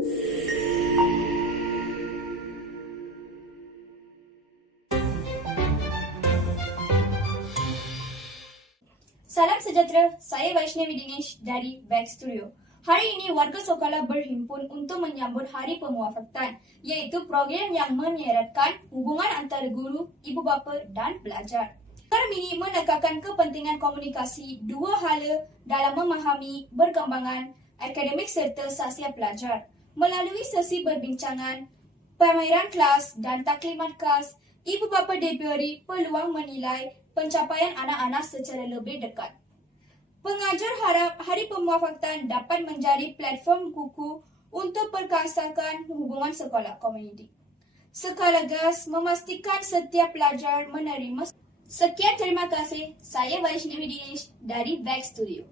Salam sejahtera, saya Vaishnavi Dinesh dari Back Studio. Hari ini warga Sokalah berhimpun untuk menyambut Hari Pemuafakatan, iaitu program yang menyeratkan hubungan antara guru, ibu bapa dan pelajar. Program ini menekankan kepentingan komunikasi dua hala dalam memahami perkembangan akademik serta sahsia pelajar. Melalui sesi perbincangan, pameran kelas dan taklimat khas, ibu bapa diberi peluang menilai pencapaian anak-anak secara lebih dekat. Pengajar harap Hari Pemuafakatan dapat menjadi platform kukuh untuk perkasakan hubungan sekolah komuniti, sekaligus memastikan setiap pelajar menerima. Sekian, terima kasih. Saya Vaishnavi Dinesh dari Back Studio.